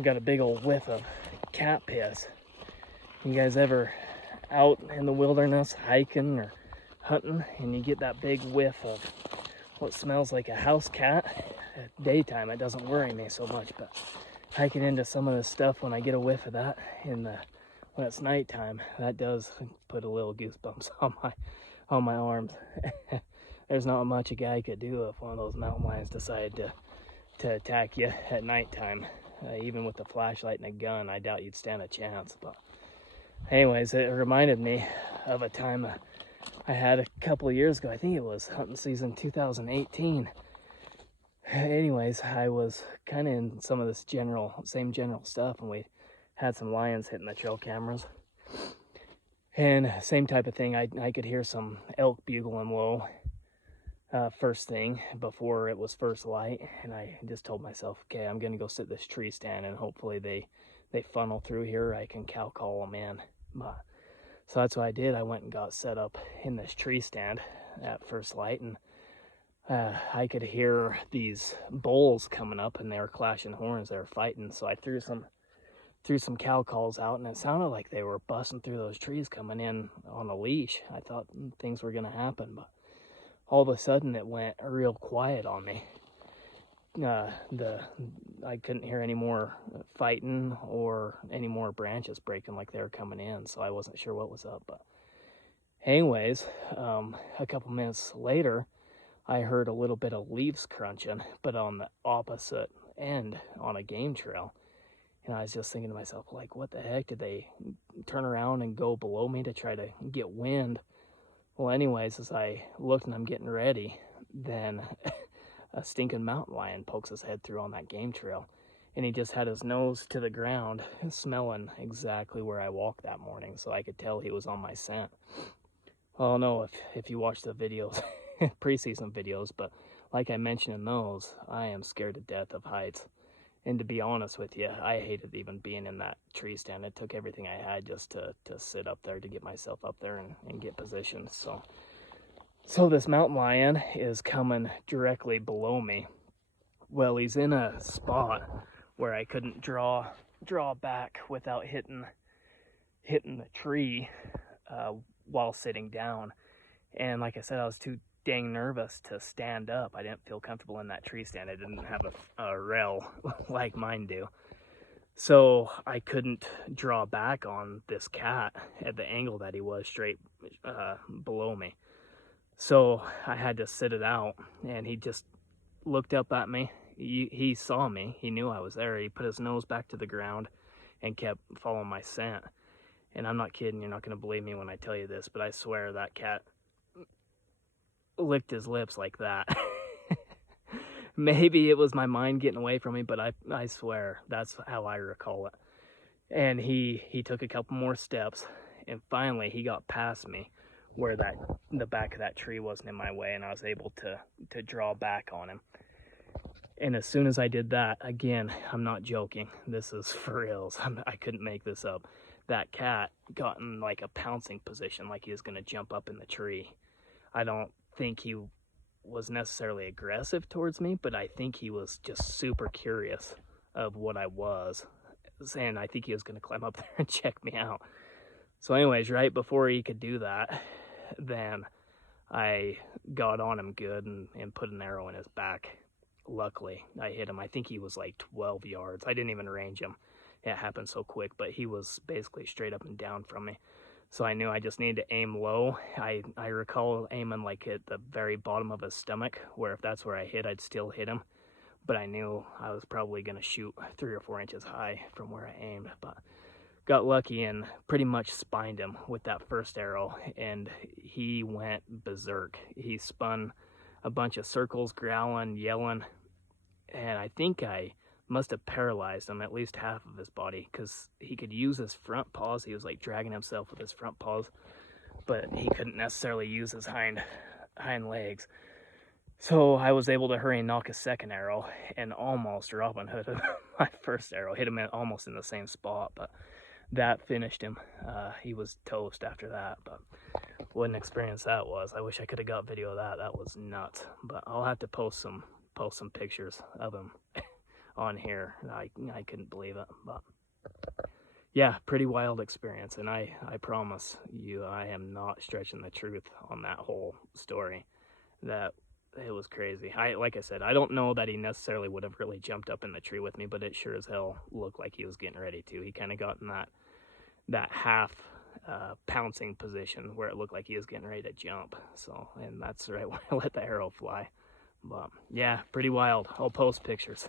got a big old whiff of cat piss. You guys ever out in the wilderness hiking or hunting and you get that big whiff of what smells like a house cat? At daytime it doesn't worry me so much, but hiking into some of this stuff, when I get a whiff of that when it's nighttime, that does put a little goosebumps on my arms. There's not much a guy could do if one of those mountain lions decided to attack you at nighttime. Even with a flashlight and a gun, I doubt you'd stand a chance. But anyways, it reminded me of a time I had a couple of years ago. I think it was hunting season 2018. Anyways, I was kind of in some of this same general stuff, and we had some lions hitting the trail cameras. And same type of thing, I could hear some elk bugling low first thing before it was first light, and I just told myself, okay, I'm gonna go sit this tree stand and hopefully they funnel through here. I can cow call them in. So that's what I did. I went and got set up in this tree stand at first light, and I could hear these bulls coming up, and they were clashing horns. They were fighting. So I threw some cow calls out, and it sounded like they were busting through those trees coming in on a leash. I thought things were gonna happen, but all of a sudden it went real quiet on me. I couldn't hear any more fighting or any more branches breaking like they were coming in, so I wasn't sure what was up. But anyways, a couple minutes later, I heard a little bit of leaves crunching, but on the opposite end on a game trail. And I was just thinking to myself, like, what the heck? Did they turn around and go below me to try to get wind? Well, anyways, as I looked and I'm getting ready, then a stinking mountain lion pokes his head through on that game trail. And he just had his nose to the ground, smelling exactly where I walked that morning. So I could tell he was on my scent. I don't know if you watch the videos, preseason videos, but like I mentioned in those, I am scared to death of heights. And to be honest with you, I hated even being in that tree stand. It took everything I had just to sit up there, to get myself up there and get positioned. So this mountain lion is coming directly below me. Well, he's in a spot where I couldn't draw back without hitting the tree while sitting down. And like I said, I was too dang nervous to stand up. I didn't feel comfortable in that tree stand. I didn't have a rail like mine do. So I couldn't draw back on this cat at the angle that he was straight below me. So I had to sit it out, and he just looked up at me. He saw me. He knew I was there. He put his nose back to the ground and kept following my scent. And I'm not kidding. You're not going to believe me when I tell you this, but I swear that cat licked his lips like that. Maybe it was my mind getting away from me, but I swear that's how I recall it. And he took a couple more steps, and finally he got past me where the back of that tree wasn't in my way, and I was able to draw back on him. And as soon as I did that, again, I'm not joking, this is for reals, I couldn't make this up, that cat got in like a pouncing position, like he was going to jump up in the tree. I don't think he was necessarily aggressive towards me, but I think he was just super curious of what I was, and I think he was going to climb up there and check me out. So anyways, right before he could do that, then I got on him good and put an arrow in his back. Luckily, I hit him. I think he was like 12 yards. I didn't even range him. It happened so quick, but he was basically straight up and down from me. So I knew I just needed to aim low. I recall aiming like at the very bottom of his stomach, where if that's where I hit, I'd still hit him. But I knew I was probably going to shoot 3 or 4 inches high from where I aimed. But got lucky and pretty much spined him with that first arrow, and he went berserk. He spun a bunch of circles, growling, yelling, and I think I must have paralyzed him, at least half of his body, because he could use his front paws. He was like dragging himself with his front paws, but he couldn't necessarily use his hind legs. So I was able to hurry and knock a second arrow, and almost Robin Hooded my first arrow. Hit him almost in the same spot, but that finished him. He was toast after that, but what an experience that was. I wish I could have got video of that. That was nuts. But I'll have to post some pictures of him on here. I couldn't believe it, but yeah, pretty wild experience. And I promise you, I am not stretching the truth on that whole story. That it was crazy. Like I said, I don't know that he necessarily would have really jumped up in the tree with me, but it sure as hell looked like he was getting ready to. He kind of got in that half pouncing position where it looked like he was getting ready to jump. So, and that's right when I let the arrow fly. But yeah, pretty wild. I'll post pictures.